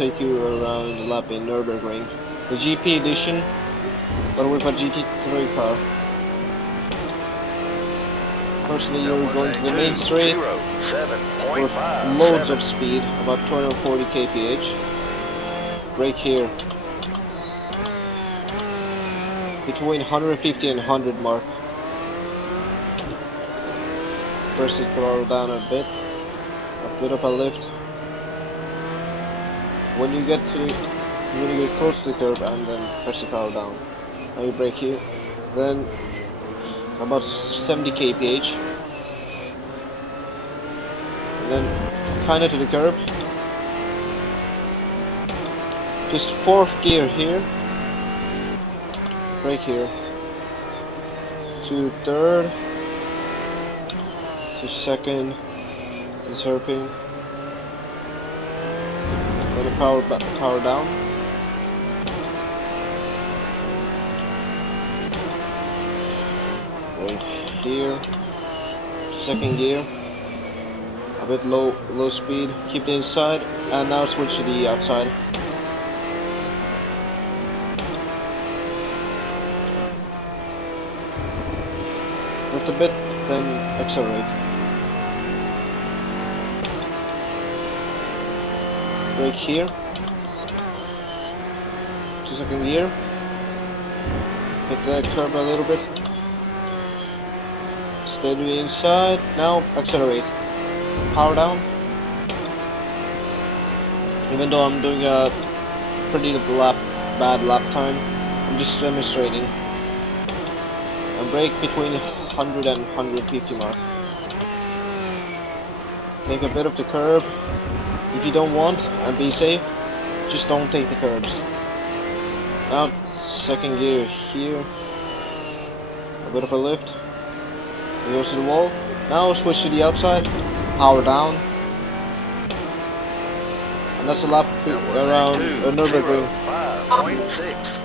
take you around the lap in Nürburgring. The GP edition, but with a GT3 car. Firstly, you're going to the main straight with loads of speed, about 240 kph. Brake here. Between 150 and 100 mark. First you throttle down a bit of a lift. When you get close to the curb, and then press the throttle down. Now you brake here. Then about 70 kph. And then kinda to the curb. Just fourth gear here. Brake here. To third. To second. To surfing. Then the power down. Right here. Second gear. A bit low speed. Keep the inside, and now switch to the outside. Lift a bit, then accelerate. Brake here. To second gear. Hit the curb a little bit. Stay to the inside. Now accelerate. Power down. Even though I'm doing a pretty bad lap time, I'm just demonstrating. And brake between 100 and 150 mark. Take a bit of the curb. If you don't want and be safe, just don't take the curbs. Now second gear here. A bit of a lift. It goes to the wall. Now switch to the outside. Power down. And that's a lap around Nürburgring. 5.6.